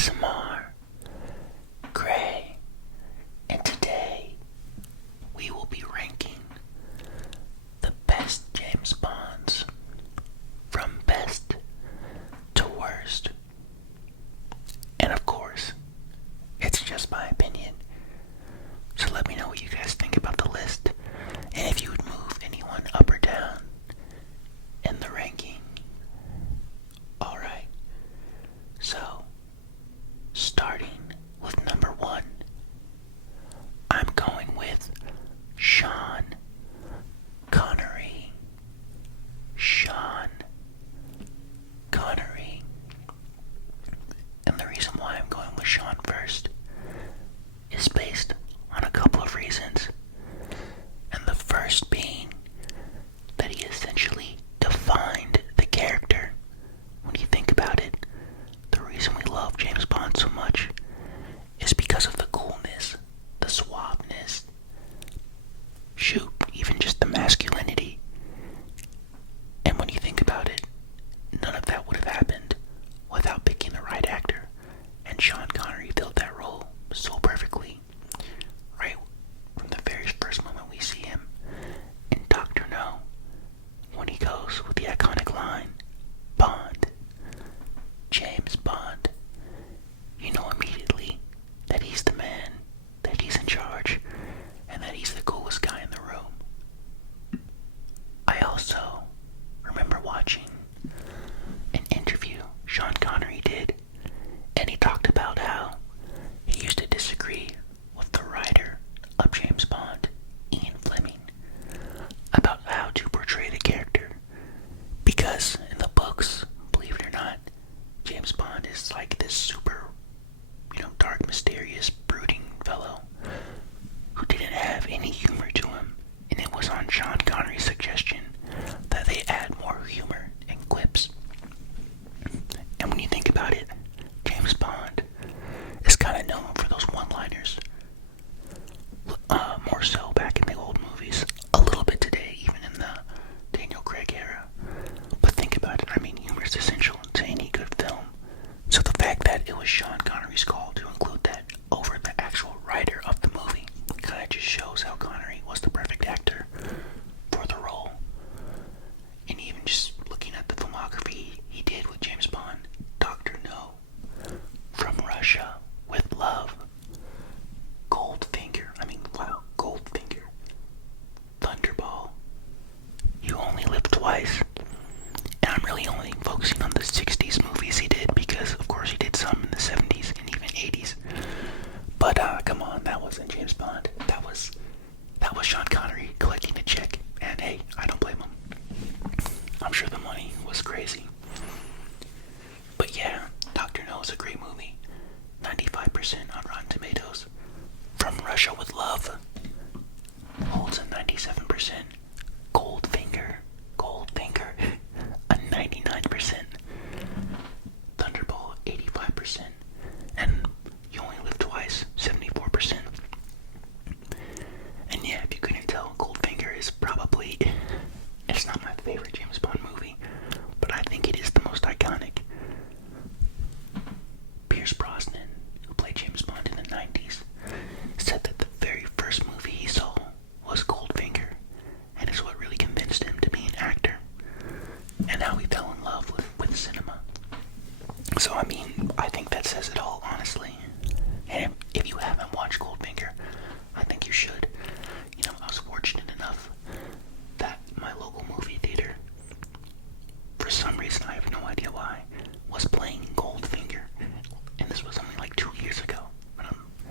ASMR, Gray, and today we will be ranking the best James Bonds from best to worst. And of course, it's just my opinion. So let me know what you guys think about the list, and if you would move anyone up or down in the ranking. Alright, so starting with number 1, I'm going with Sean Connery. Sean Connery. And the reason why I'm going with Sean first is based on a couple of reasons. And the first being that he essentially defined the character. When you think about it, the reason we love James Bond so much is because of the coolness, the suaveness, shoot, even just the masculinity. And when you think about it, none of that would have happened without picking the right actor. And Sean Connery filled that role so perfectly. Right from the very first moment we see him in Dr. No, when he goes with the iconic line, Bond, James Bond, you know immediately that he's the man, that he's in charge, and that he's the coolest guy in the room. I also remember watching an interview Sean Connery did, and he talked about how he used to disagree with the writer of James Bond, Ian Fleming, about how to portray the character. Because in the books, believe it or not, James Bond is like this super, dark, mysterious, brooding fellow who didn't have any humor to him. And it was on Sean Connery's suggestion that they add more humor and quips. And when you think about it, James Bond is kind of known for those one-liners. More so back in the old movies, a little bit today, even in the Daniel Craig era. But think about it, humor is essential to any good film. So the fact that it was Sean Connery's call to include that over the actual writer of the movie kind of just shows how Connery was the perfect actor for the role. And even just looking at the filmography he did with James Bond, Dr. No, From Russia with Love, Goldfinger, Goldfinger, Thunderball, You Only Live Twice. And I'm really only focusing on the 60s movies he did because, of course, he did some in the 70s and even 80s. But, come on, that wasn't James Bond. That was Sean Connery collecting a check. And, hey, I don't blame him. I'm sure the money was crazy. But, yeah, Dr. No is a great movie. 95% on Rotten Tomatoes. From Russia with Love holds a 97%. Goldfinger, a 99%. Thunderball, 85%. And You Only Live Twice, 74%. And yeah, if you couldn't tell, Goldfinger is probably, it's not my favorite James Bond movie, but I think it is the most iconic. Pierce Brosnan, who played James Bond in the 90s, said that the very first movie he saw was Goldfinger, and it's what really convinced him to be an actor, and how he fell in love with cinema. So I think that says it all, honestly. And if you haven't watched Goldfinger, I think you should. I was fortunate enough that my local movie theater, for some reason, I have no idea why, was playing Goldfinger. And this was only like 2 years ago.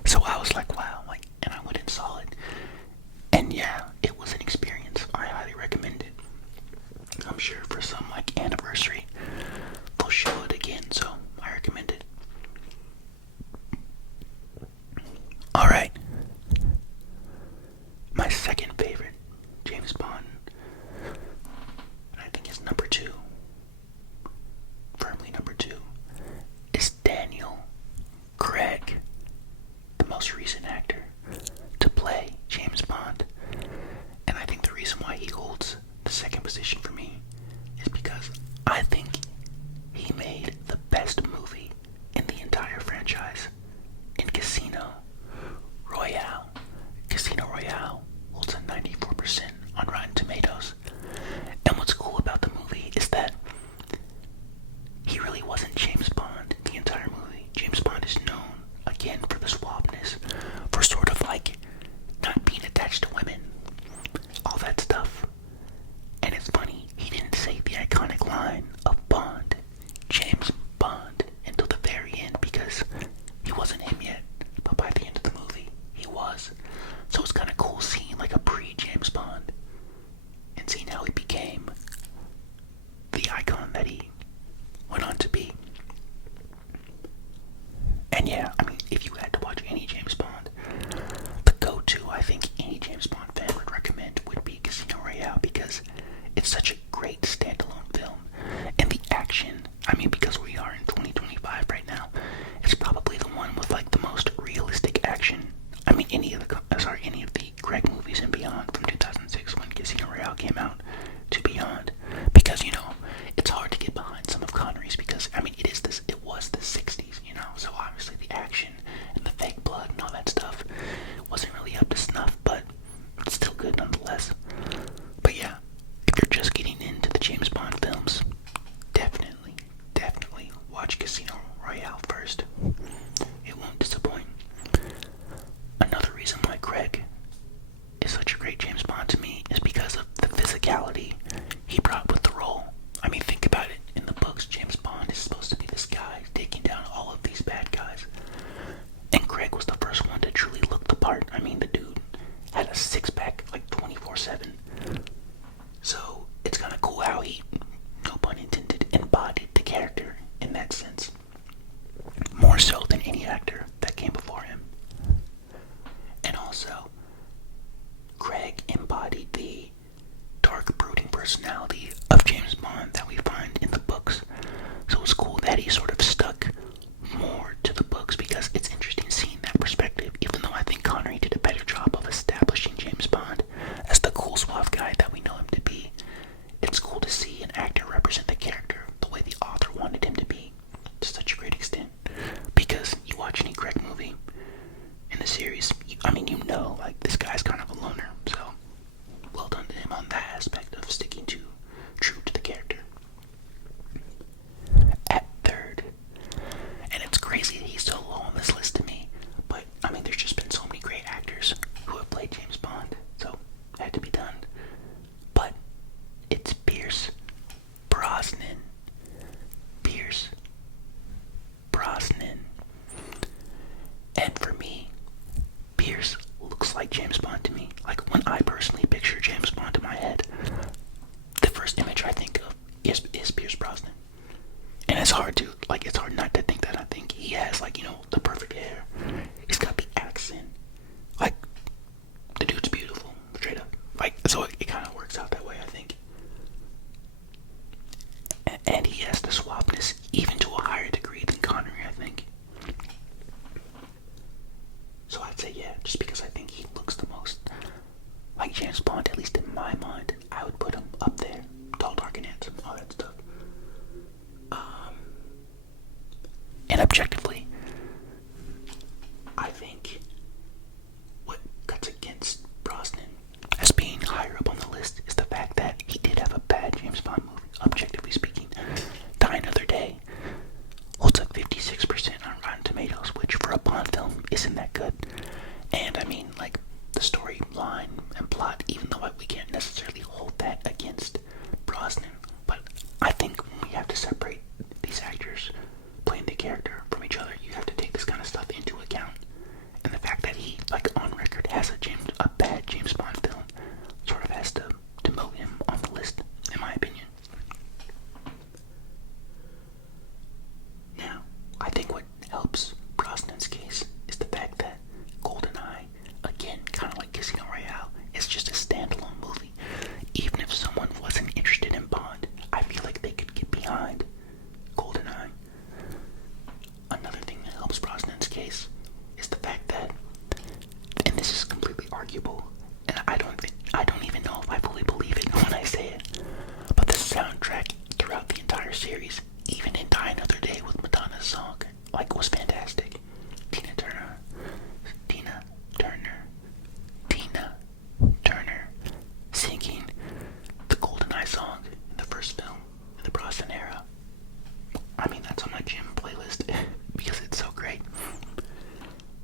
So I was like, wow, and I went and saw it. And yeah, it was an experience. I highly recommend it. I'm sure for some anniversary, they'll show it again, so I recommend it. Alright. My second favorite James Bond, and I think it's number 2, firmly number 2, watch Casino Royale first. It won't disappoint. Another reason why Craig is such a great James Bond to me is because of the physicality he brought with the role. I mean, think about it. In the books, James Bond is supposed to be this guy taking down all of these bad guys. And Craig was the first one to truly look the part. I mean, the dude had a six-pack like 24/7. So it's kind of cool how he, no pun intended, embodied the character in that sense. More so than any actor that came before him. And also, Craig embodied the dark, brooding personality of James Bond that we find in the books. So it's cool that he sort of stuck more to the books, because it's interesting seeing that perspective, even though I think Connery did a better job of establishing James Bond as the cool, suave guy that we know him to be. It's cool to see an actor represent the character the way the author wanted him to be, to such a great extent. Because you watch any Craig movie in the series, you know, like, this guy's kind of a loner, so well done to him on that aspect of sticking true to the character. At third, and it's crazy that he's so low on this list to me, but I mean, there's just been so many great actors who have played James Bond, so it had to be done. But it's Pierce Brosnan. Pierce Brosnan. And for me, Pierce looks like James Bond to me. Like, when I personally picture James Bond in my head, the first image I think of is Pierce Brosnan. And it's hard not to think that. I think he has, like, the perfect hair. He's got the accent. Like, the dude's beautiful, straight up. Like, so it kind of works out that way, I think. And he has the suaveness even to a higher degree than Connery, I think. So I'd say, yeah, just because I think he looks the most like James Bond, at least in my mind, I would put him up there. Tall, dark, and handsome, all that stuff. And objectively, I think what cuts against Brosnan as being higher up on the list is the fact that he did have a bad James Bond movie, objectively speaking. Die Another Day holds up 56% on Rotten Tomatoes, which for a Bond film isn't that good. And I mean, like, the storyline and plot, even though we can't necessarily hold that against Brosnan, but I think when we have to separate these actors playing the character from each other, you have to take this kind of stuff into account. And the fact that he, like, on record has a bad James Bond film sort of has to demote him on the list, in my opinion. Now, I think what helps Brosnan's case is the fact that GoldenEye, again, kind of like Casino Royale, is just a standalone movie. Even if someone wasn't interested in Bond, I feel like they could get behind GoldenEye. Another thing that helps Brosnan's case is the fact that, and this is completely arguable, and I don't even know if I fully believe it when I say it, but the soundtrack throughout the entire series, even in Die Another Day with Madonna's song, like, was fantastic. Tina Turner singing the GoldenEye song in the first film in the Brosnan era. I mean, that's on my gym playlist because it's so great.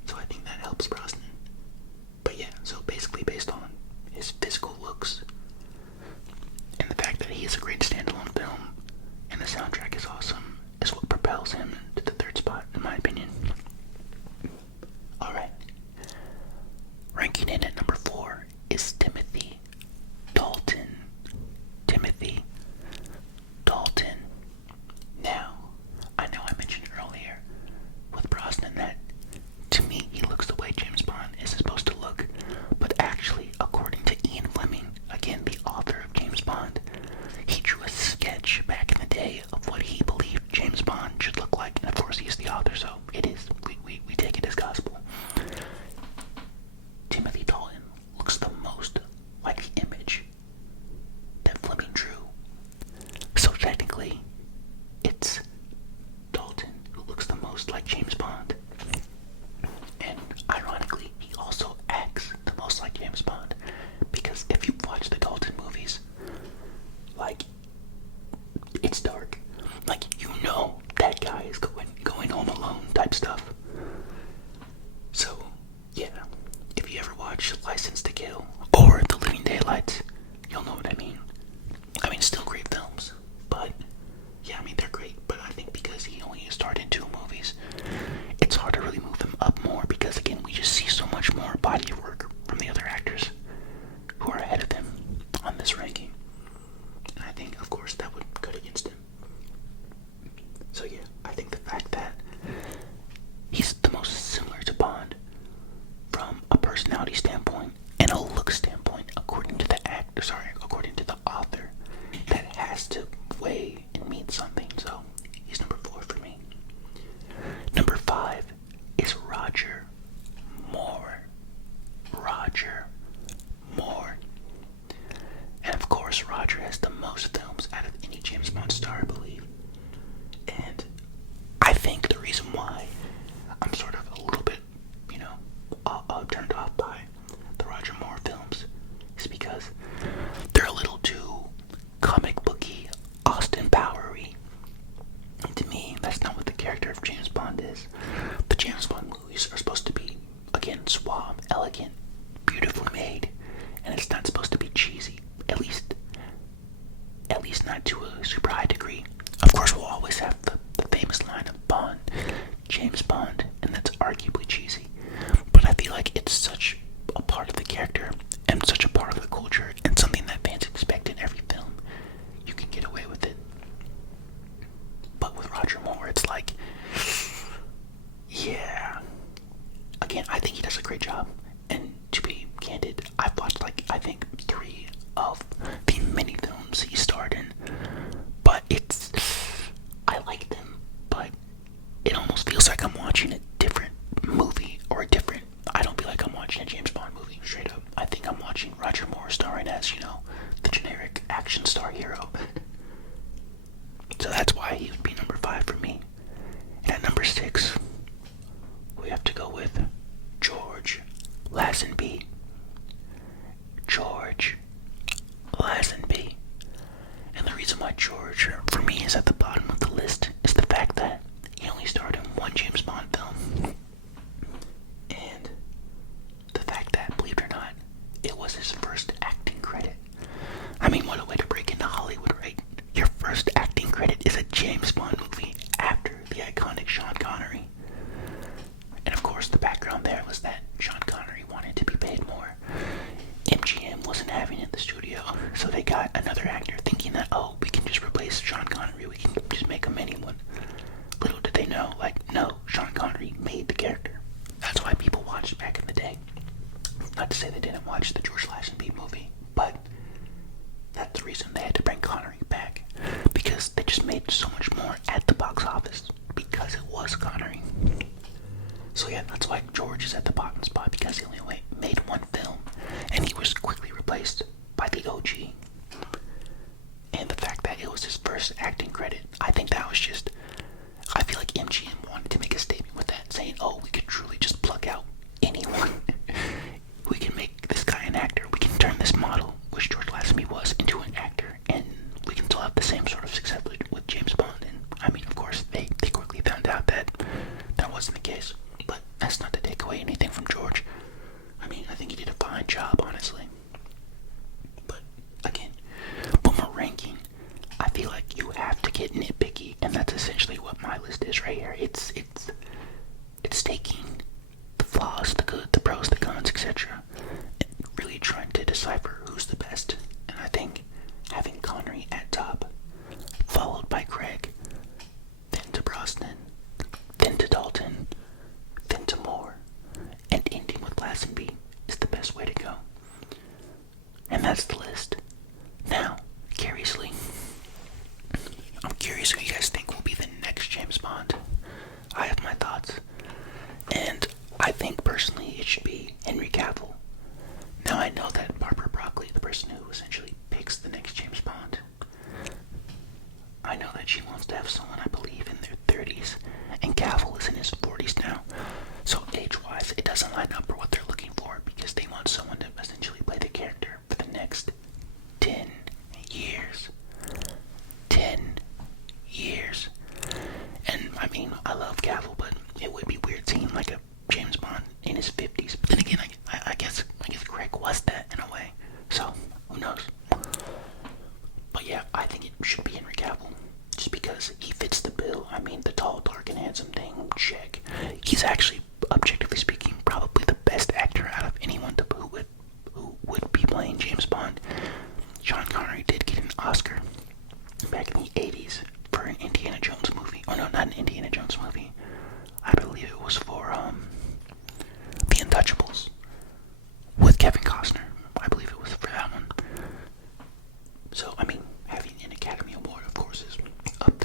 So I think that helps Brosnan. But yeah, so basically based on his physical looks and the fact that he is a great standalone film and the soundtrack is awesome is what propels him to the third spot, in my opinion. Alright. Ranking in at number 4 is Timothy Dalton. Timothy Dalton. Now, I know I mentioned earlier with Brosnan that, to me, he looks the way James Bond is supposed to look. But actually, according to Ian Fleming, again, the author of James Bond, he drew a sketch back in the day of what he believed James Bond should look like. And of course, he's the author, so it is. We take it as gospel. Timothy Dalton looks the most like the image that Fleming drew. So technically, it's Dalton who looks the most like James Bond. And ironically, he also acts the most like James Bond. Because if you watch the Dalton movies, like, it's dark. Like, you know that guy is means something, so he's number 4 for me. Number 5 is Roger Moore. Roger Moore. And of course, Roger has the most films out of any James Bond star, I believe. And I think the reason why I'm sort of a little bit, turned off by the Roger Moore films is because they're a little too comic booky, Austin Powery. And to me, that's not what the character of James Bond is. The James Bond movies are supposed to be, again, suave, elegant, beautifully made, and it's not supposed to be cheesy. At least not to a super high degree. Of course, we'll always have the famous line of Bond, James Bond, and that's arguably cheesy. But I feel like it's such a part of the character and such a part of the culture and something that fans expect in every film. You can get away with it. But with Roger Moore, it's like, yeah. Again, I think he does a great job. And to be candid, I've watched I think 3 of the many films he starred in. But I like them, but it almost feels like I'm watching a different movie or I don't feel like I'm watching a James Bond movie, straight up. I think I'm watching Roger Moore starring as, the generic action star hero. So that's why he would be number 5 for me. And at number 6, we have to go with George Lazenby. George Lazenby. And the reason why George, for me, is at the bottom of the list is the fact that he only starred in 1 James Bond film. And the fact that, believe it or not, it was his first acting credit. I mean, what a way to break into Hollywood, right? Your first acting credit is a James Bond movie after the iconic Sean Connery. And of course, the background there was that Sean Connery wanted to be paid more. MGM wasn't having it in the studio, so they got another actor thinking that, we can just replace Sean Connery, we can just make him anyone. Little did they know, no, Sean Connery made the character. That's why people watched back in the day. Not to say they didn't watch the George Lazenby movie, but that's the reason they had to bring Connery back. Because they just made so much more at the box office, because it was Connery. So yeah, that's why George is at the bottom spot, because he only made 1 film, and he was quickly replaced by the OG. And the fact that it was his first acting credit, I think that was just, I feel like MGM wanted to make a statement with that, saying, we could truly just pluck out anyone. We can make this guy an actor. We can turn this model, which George Lazenby was, into an actor, and we can still have the same sort of success with James Bond. And I mean, of course, they quickly found out that that wasn't the case. But that's not to take away anything from George. I mean, I think he did a fine job, honestly. But again, when we're ranking, I feel like you have to get nitpicky, and that's essentially what my list is right here. It's taking the flaws, the good, the pros, the cons, etc., and really trying to decipher who's the best. And I think having Connery at top, followed by Craig, then to Brosnan, then to Dalton, then to Moore, and ending with Lazenby is the best way to go. And that's the list. Now, curiously, I'm curious who you guys think will be the next James Bond. I have my thoughts. And I think personally it should be Henry Cavill. Now I know that Barbara Broccoli, the person who essentially picks the next James Bond, I know that she wants to have someone, I believe, in their 30s, and Cavill is in his 40s now. So age-wise, it doesn't line up for what they're looking for, because they want someone to essentially play the character for the next 10 years. 10 years. And I mean, I love Cavill, but it would be weird seeing like a James Bond in his 50s. But then again, I guess Craig was that in a way. So, who knows? But yeah, I think it should be Henry Cavill. Just because he fits the bill. I mean, the tall, dark, and handsome thing, check. He's actually, objectively speaking, probably the best actor out of anyone who would be playing James Bond. Sean Connery did get an Oscar back in the 80s for an Indiana Jones movie. Oh no, not an Indiana Jones movie. I believe it was for The Untouchables with Kevin Costner. I believe it was for that one. So, I mean, having an Academy Award, of course, is up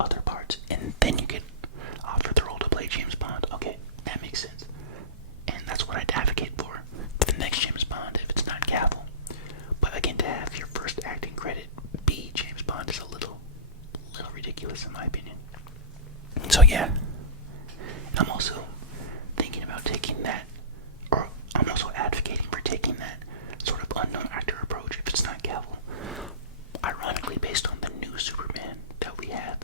other parts, and then you get offered the role to play James Bond. Okay, that makes sense. And that's what I'd advocate for the next James Bond if it's not Cavill. But again, to have your first acting credit be James Bond is a little ridiculous in my opinion. So yeah, I'm also thinking about taking that, or I'm also advocating for taking that sort of unknown actor approach if it's not Cavill. Ironically, based on the new Superman that we have,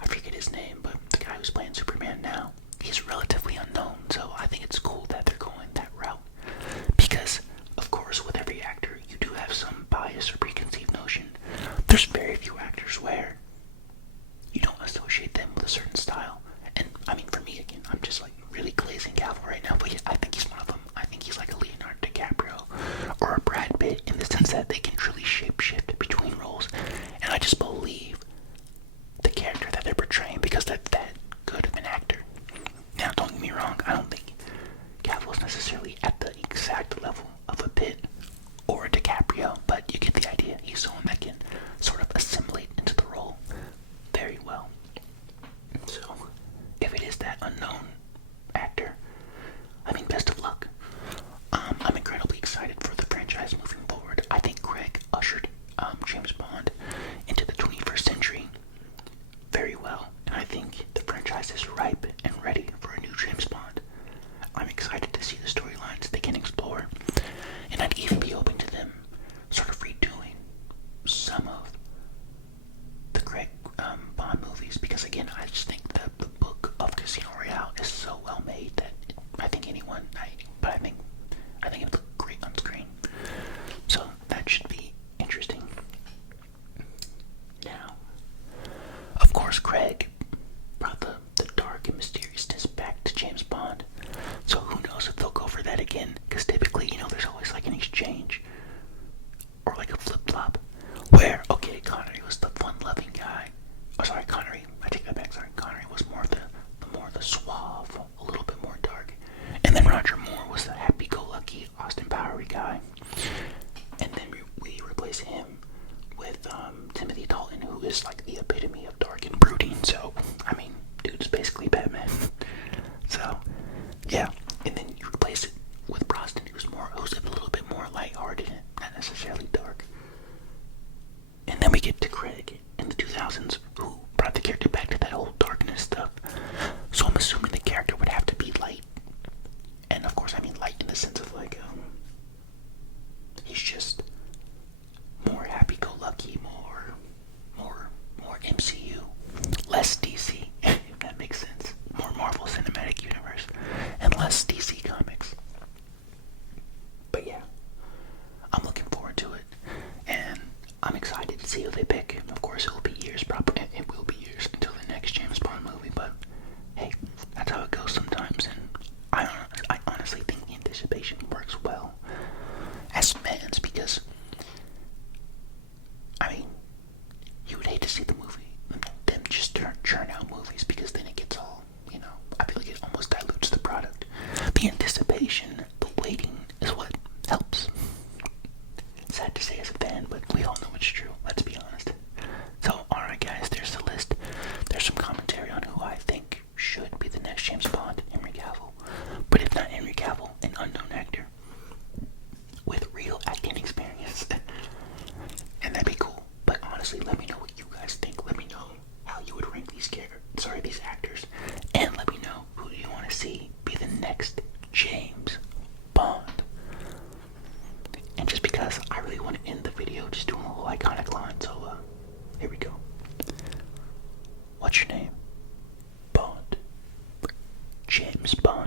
I forget his name, but the guy who's playing Superman now, he's relatively unknown, so I think it's cool that they're going that route. Because, of course, with every actor, you do have some bias or preconceived notion. There's very few actors where you don't associate them with a certain style. And, I mean, for me, again, I'm just, like, really glazing Cavill right now, but yeah, I think he's one of them. I think he's like a Leonardo DiCaprio or a Brad Pitt in the sense that they can truly shape-shift between roles. And I just believe the character that they're portraying because they're that good of an actor. Now, don't get me wrong, I don't think Cavill is necessarily at the exact level of a Pitt or a DiCaprio, but you get the idea. He's someone that can sort of assimilate into the role very well. So, if it is that unknown actor, I mean, best of luck. I'm incredibly excited for the franchise moving forward. I think Craig ushered James Bond into the 21st century very well, and I think the franchise is ripe and ready for a new James Bond. I'm excited to see the storylines they can explore, and I'd even be open to them sort of redoing some of the Craig Bond movies, because again, I just think the book of Casino Royale is so well made that I think I think it would look great on screen. So that should be interesting. Now, of course, Craig brought the dark and mysteriousness back to James Bond. So who knows if they'll go for that again? Because typically, there's always like an exchange or like a flip-flop where, okay, Connery was the fun-loving guy. Oh, sorry, Connery. I take that back. Sorry, Connery was more the suave, a little bit more dark. And then Roger Moore was the happy-go-lucky Austin Powery guy. And then we replace him with Timothy Dalton, who is like the epitome of dark and brooding. So, I mean, dude's basically Batman. So, yeah. And then you replace it with Brosnan, who's a little bit more lighthearted, not necessarily dark. And then we get to Craig in the 2000s, who brought the character back to that whole darkness stuff. So I'm assuming the character would have to be light. And of course, I mean light in the sense of like, he's just more happy-go-lucky, more MCU, less DC, if that makes sense. More Marvel Cinematic Universe, and less DC Comics. But yeah, I'm looking forward to it, and I'm excited to see who they pick. Of course, it will be years until the next James Bond movie, but hey, that's how it goes sometimes, and I honestly think the anticipation works well as fans, because I mean, you would hate to see them just churn out movies, because then it gets all, I feel like it almost dilutes the product. The anticipation, the waiting is what helps. Sad to say as a fan, but we all know it's true, let's be honest. So, alright guys, there's the list. There's some commentary on who I think should be the next James Bond, Henry Cavill. But if not Henry Cavill, an unknown actor with real acting experience. And that'd be cool. But honestly, let me know what you guys think. Let me know how you would rank these actors. And let me know who you want to see be the next James Bond. And just because I really want to end the video just doing a little iconic line, so here we go. What's your name? Bond. James Bond.